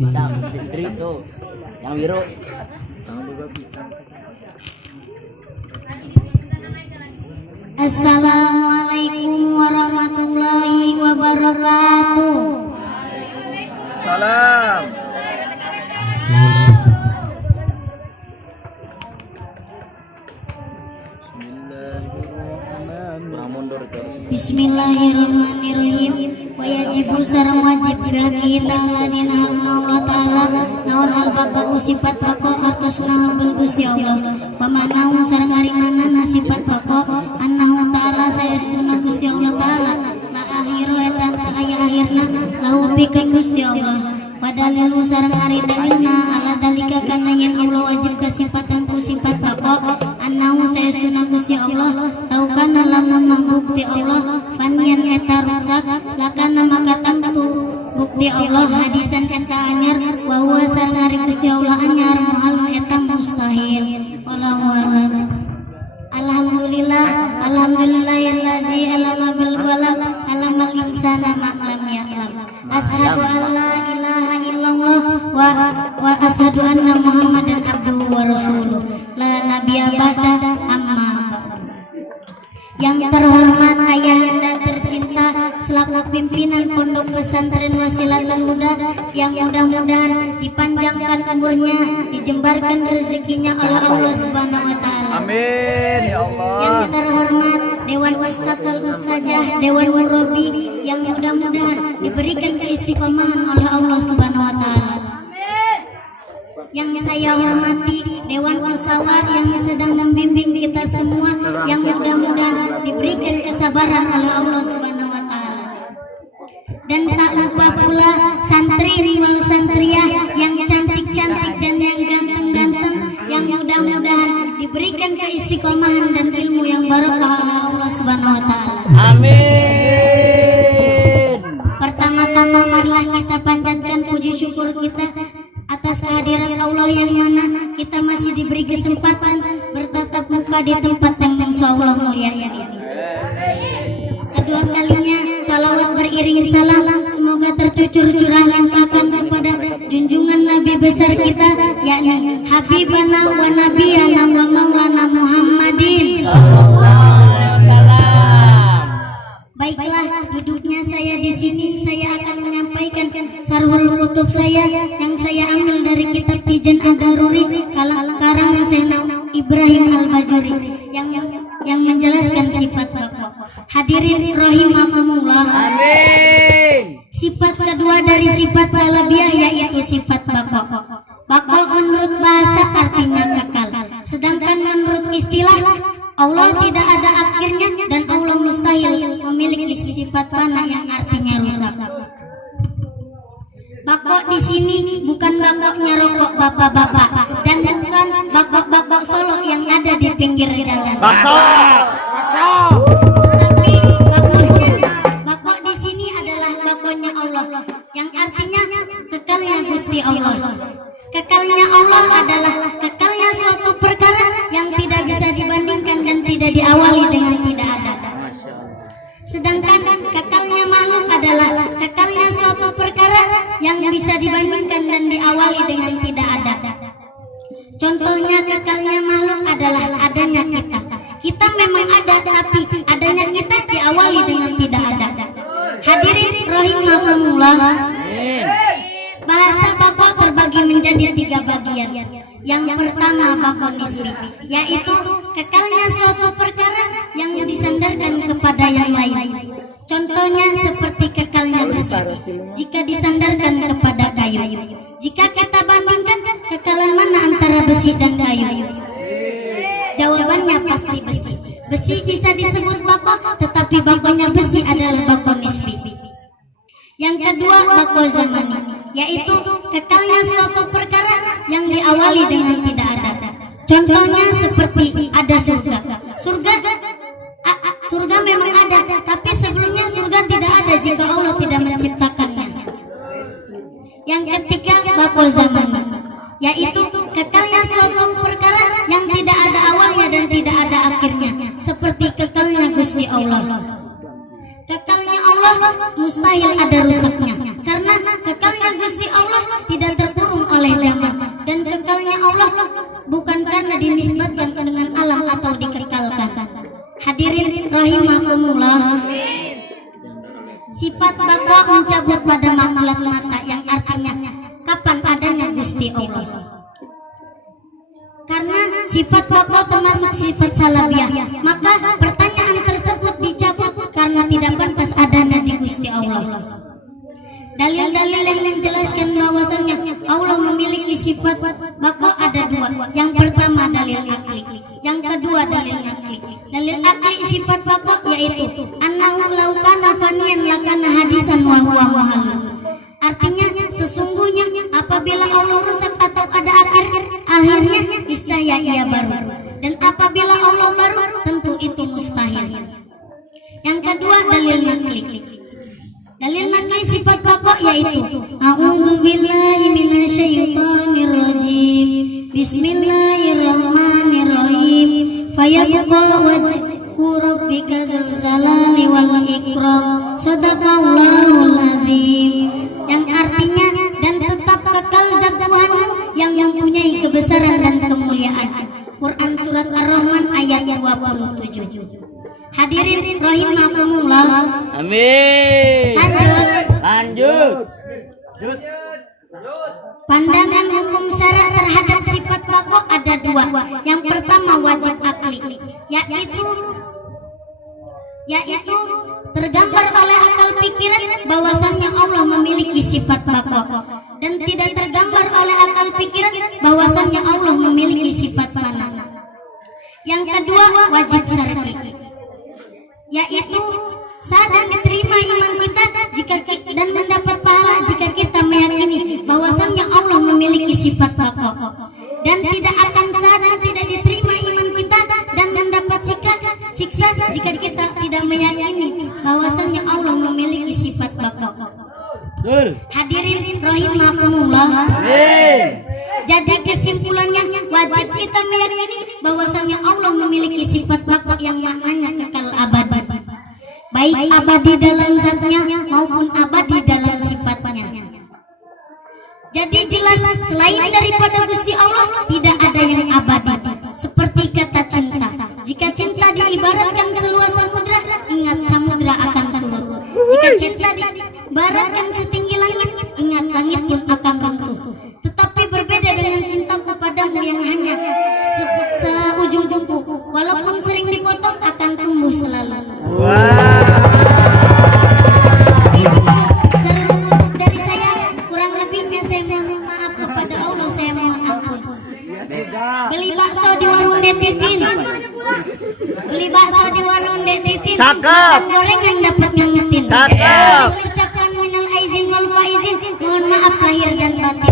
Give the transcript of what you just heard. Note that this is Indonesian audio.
Pisang, Fitri tuh. Yang biru. Assalamualaikum warahmatullahi wabarakatuh. Salam. Bismillahirrahmanirrahim. Wajibu sareng wajib bagi ta'ala dinaharna Allah ta'ala naon al-baqa'u sifat baqa artosna hambul Gusti Allah wa manahu sareng ari manana sifat baqa annahu ta'ala sayastuna Gusti Allah ta'ala la akhiru eta teu aya akhirna lahu pikeun Gusti Allah wa dalilu sareng ari dalilna ala dalika kana yen Allah wajib kasifatan ku sifat baqa annahu sayastuna Gusti Allah tau kana lamun mah bukti Allah fanian eta rusak lakana maka tangtu bukti Allah hadisan eta anyar wa huwa sareng ari Gusti Allah anyar muhalun eta mustahil wallahu a'lam. Alhamdulillah alhamdulillahillazi alama bil qalam alamal insana ma lam ya'lam. Asyhadu an la ilaha illallah wa asyhadu anna muhammadan abduhu wa rasuluh la nabiyya ba'da amma ba'd. Yang terhormat ayahanda tercinta selaku pimpinan Pondok Pesantren Wasilatul Huda yang mudah-mudahan dipanjangkan umurnya, dijembarkan rezekinya oleh Allah Subhanahu wa taala. Amin ya Allah. Yang terhormat Dewan Ustadz wal Ustazah, Dewan Murabi yang mudah-mudahan diberikan keistiqomahan oleh Allah Subhanahu wa taala. Yang saya hormati Dewan Usawa yang sedang membimbing kita semua yang mudah-mudahan diberikan kesabaran oleh Allah Subhanahu wa taala. Dan tak lupa pula santri wal santriyah yang cantik-cantik dan yang ganteng-ganteng yang mudah-mudahan diberikan keistiqomahan dan ilmu yang barokah oleh Allah Subhanahu wa taala. Amin. Pertama-tama marilah kita panjatkan puji syukur kita atas kehadiran Allah yang mana kita masih diberi kesempatan bertatap muka di tempat yang insyaallah mulia ini. Kedua kalinya salawat beriring salam semoga tercucur curah limpahkan kepada junjungan Nabi besar kita yakni Habibana wa Nabiyana wa Maulana Muhammadin. Baiklah, duduknya saya di sini, saya akan menyampaikan sarhul kutub saya yang saya ambil dari kitab Tijan Ad-Daruri karangan Syekh Ibrahim Al-Bajuri yang menjelaskan sifat Bapak. Hadirin rahimakumullah. Amin. Sifat kedua dari sifat salabiyah yaitu sifat Bapak. Bapak menurut bahasa artinya kekal, sedangkan menurut istilah Allah tidak ada akhirnya dan Allah mustahil memiliki sifat fana yang artinya rusak. Bakok di sini bukan bakoknya rokok bapak-bapak dan bukan bakok-bakok Solo yang ada di pinggir jalan. Bakso. Bakso. Tapi bakok di sini adalah bakoknya Allah yang artinya kekalnya Gusti Allah. Kekalnya Allah adalah kekalnya suatu perkara yang tidak bisa dibandingkan dan tidak diawali dengan tidak ada. Sedangkan kekalnya makhluk adalah kekalnya suatu perkara yang bisa dibandingkan dan diawali dengan tidak ada. Contohnya kekalnya makhluk adalah adanya kita. Kita memang ada, tapi adanya kita diawali dengan tidak ada. Hadirin rahimakumullah. Bahasa Bako terbagi menjadi 3 bagian. Yang pertama Bako nisbi, yaitu kekalnya suatu perkara yang disandarkan kepada yang lain. Contohnya seperti kekalnya besi jika disandarkan kepada kayu. Jika kita bandingkan kekalan mana antara besi dan kayu? Jawabannya pasti besi. Besi bisa disebut Bako, tetapi bakonya besi adalah Bako nisbi. Yang kedua Bako zamani, yaitu kekalnya suatu perkara yang diawali dengan tidak ada. Contohnya seperti ada surga. Surga memang ada, tapi sebelumnya surga tidak ada jika Allah tidak menciptakannya. Yang ketiga Bako zamani, yaitu kekalnya suatu perkara yang tidak ada awalnya dan tidak ada akhirnya, seperti kekalnya Gusti Allah. Kekalnya Allah mustahil ada rusaknya. Karena kekalnya Gusti Allah tidak terkurung oleh zaman, dan kekalnya Allah bukan karena dinisbatkan dengan alam atau dikekalkan. Hadirin rahimakumullah. Sifat baka mencabut pada makmulat mata, yang artinya kapan adanya Gusti Allah. Karena sifat baka termasuk sifat salabiyah, maka pertanyaan tersebut dicabut karena tidak pantas adanya di Gusti Allah. Dalil-dalil yang menjelaskan bahwasannya Allah memiliki sifat baka ada dua. Yang pertama dalil akli, yang kedua dalil nakli. Dalil akli sifat baka yaitu annahu law kana faniyan lakana hadisan wa huwa muhalun. Artinya sesungguhnya apabila Allah rusak atau ada akhirnya niscaya ia baru, dan apabila Allah baru tentu itu mustahil. Yang kedua dalil nakli. Dalil nakli sifat pokok yaitu a'udzubillahi minasyaitonir rajim. Bismillahirrahmanirrahim. Fayabqa wajhu rabbika dzul jalali wal ikram. Shadaqallahul azim. Yang artinya dan tetap kekal zat Tuhanmu yang mempunyai kebesaran dan kemuliaan. Quran surat Ar-Rahman ayat 27. Hadirin rahimakumullah. Amin. Lanjut. Pandangan hukum syara terhadap sifat baka ada dua. Yang pertama wajib akli, yaitu tergambar oleh akal pikiran bahwasannya Allah memiliki sifat baka, dan tidak tergambar oleh akal pikiran bahwasannya Allah memiliki sifat fana. Yang kedua wajib syar'i, yaitu sah dan diterima iman kita dan mendapat pahala jika kita meyakini bahwasannya Allah memiliki sifat baka, dan tidak akan sah dan tidak diterima iman kita dan mendapat siksa jika kita tidak meyakini bahwasannya Allah memiliki sifat baka. Hadirin rahimakumullah. Jadi kesimpulannya wajib kita meyakini bahwasannya Allah memiliki sifat baka yang maknanya kekal abadi, baik abadi dalam zatnya maupun abadi dalam sifatnya. Jadi jelas selain daripada Gusti Allah tidak ada yang abadi. Seperti kata cinta, jika cinta diibaratkan seluas samudra, ingat samudra akan surut. Jika cinta diibaratkan setinggi langit, ingat langit pun akan runtuh. Tetapi berbeda dengan cintaku padamu yang hanya seujung kuku, walaupun sering dipotong akan tumbuh selalu. Seluruh dari saya, kurang lebihnya saya mohon maaf kepada Allah, saya mohon ampun. Beli bakso di warung Detitin, makan gorengan dapat ngangetin. Ucapkan minal aizin wal faizin, mohon maaf lahir dan batin.